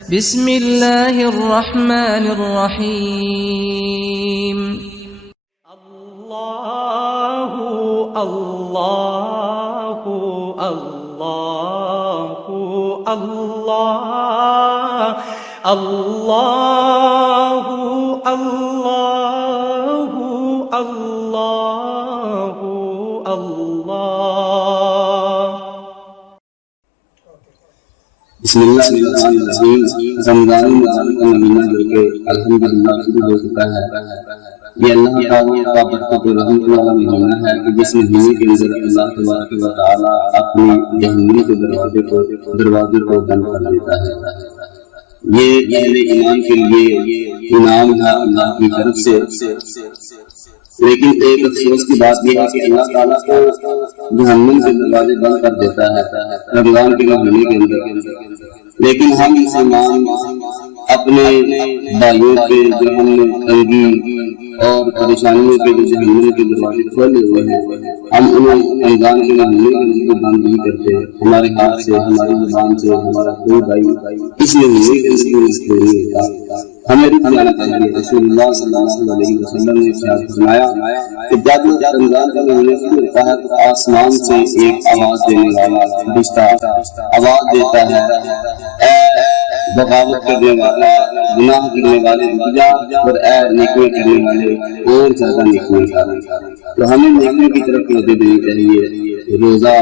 بسم اللہ الرحمن الرحیم اللہ اللہ اللہ اللہ اللہ اللہ اللہ اللہ۔ بسم اللہ الرحمن الرحیم۔ رمضان المبارک کا مہینہ جو کہ الحمدللہ شروع ہو چکا ہے، یہ اللہ تعالیٰ کا برکت و رحمت والا مہینہ ہے کہ جس مہینے کے اندر اللہ تبارک و تعالیٰ اپنی جہنم کے دروازے کو بند کر دیتا ہے۔ یہ اہل ایمان کے لیے انعام ہے اللہ کی طرف سے، لیکن ایک افسوس کی بات یہ ہے کہ اللہ تعالیٰ کو جہنم کے دروازے بند کر دیتا ہے رمضان کے مہینے کے اندر، لیکن ہم مسلمان اپنے بھائیوں کے جو ہم نے تنگی اور پریشانیوں کے جو جہنم کے دروازے کھولے ہوئے ہیں، ہم انہیں رمضان کے مہینے کے اندر بند نہیں کرتے۔ ہمارے ہاتھ سے، ہماری زبان سے ہمارا کوئی بھائی اس مہینے کے اندر نہیں ہوتا۔ ہمیں رک جانا چاہیے۔ رسول اللہ صلی اللہ علیہ وسلم نے ارشاد فرمایا کہ جب رمضان کا مہینہ شروع ہوتا ہے تو آسمان سے ایک آواز دینے والا فرشتہ آواز دیتا ہے، اے بغاوت کرنے والا، گناہ کرنے والے رک جا، اور اے نیکیاں کرنے والے اور زیادہ نیکیاں کر۔ تو ہمیں نیکیوں کی طرف توجہ دینی چاہیے، روزہ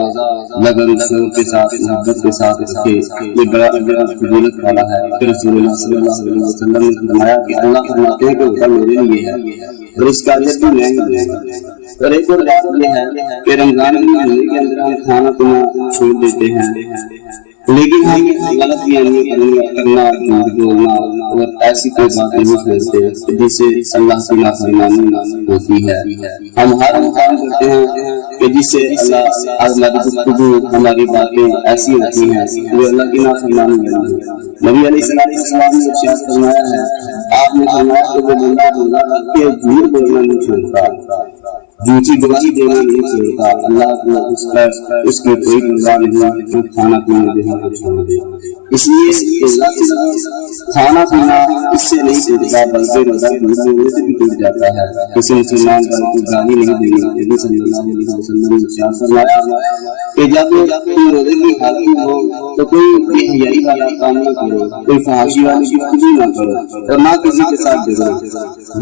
لگن شور کے ساتھ محبت کے ساتھ رکھے، یہ بڑا فضیلت والا ہے۔ پھر رسول اللہ صلی اللہ علیہ وسلم نے فرمایا کہ اللہ فرماتے ہیں کہ وہ میرے لیے ہے اور اس کا اجر بھی میں ہی دوں گا۔ اور ایک اور بات یہ ہے کہ رمضان کے مہینے کے اندر ہم کھانا پینا چھوڑ دیتے ہیں، لیکن ہم غلط بیانیاں کرنا، جھوٹ بولنا اور ایسی کوئی بات نہیں کرتے جس سے اللہ کی نافرمانی ہوتی ہے۔ ہم ہر کام کرتے ہیں کہ جس سے اللہ ہماری گفتگو، ہماری باتیں ایسی ہوتی ہیں جو اللہ کی نافرمانی ہے۔ نبی علیہ السلام نے ارشاد فرمایا ہے، آپ نے فرمایا کہ وہ بندہ کہ جھوٹ بولنا نہیں چھوڑتا، جھوٹی گواہی دینا نہیں چھوڑتا، اللہ کو اس کی کوئی پرواہ نہیں جو کھانا پینا دینا کو چھوڑ دے۔ اس لیے کھانا پینا اس سے نہیں چھوڑتا بلکہ روزہ بھولنے سے بھی ٹوٹ جاتا ہے۔ کسی مسلمان کا کوئی گالی نہیں دینی۔ نبی صلی اللہ علیہ وسلم نے ارشاد فرمایا کہ جب تم روزے کی حالت میں ہو تو کوئی بے حیائی والا کام نہ کرو، کوئی فحاشی والی گفتگو نہ کرو اور نہ کسی کے ساتھ جھگڑو،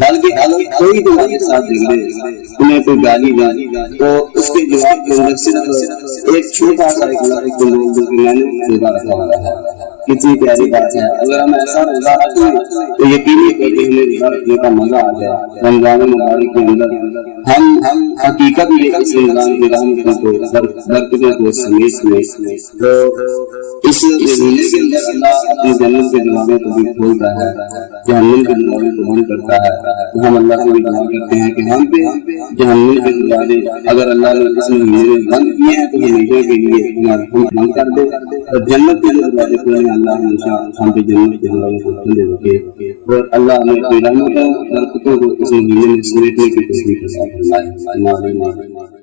بلکہ اگر کوئی تمہارے ساتھ جھگڑے، تمہیں کوئی گالی دے تو اس کے جواب کے اندر صرف ایک چھوٹا سا ایک لفظ بول دو کہ میں نے روزہ رکھا ہوا ہے۔ کتنی پیاری بات ہے۔ اگر ہم ایسا روزہ رکھیں تو یقینی طور پر ہمیں روزہ رکھنے کا مزہ آ جائے۔ رمضان مبارک کے اندر ہم حقیقت میں اس رمضان کی رحمتوں کو برکتوں کو سمیٹ لیں تو اس مہینے کے اندر اللہ اپنی جنت کے دروازے کو بھی کھولتا ہے، جہنم کے دروازے کو بند کرتا ہے۔ تو ہم اللہ سے دعا کرتے ہیں کہ ہم پہ جہنم کے دروازے اگر اللہ نے اس مہینے میں بند کیے ہیں تو ہمیشہ کے لیے ہمارے کو بند کر دے، اور جنت کے دروازے کھولیں اللہ ہمیشہ ہم پہ جنت کے دروازے کو کھولے رکھے، اور اللہ ہمیں اپنی رحمتوں برکتوں کو اس مہینے میں سمیٹنے کی توفیق عطا فرمائے۔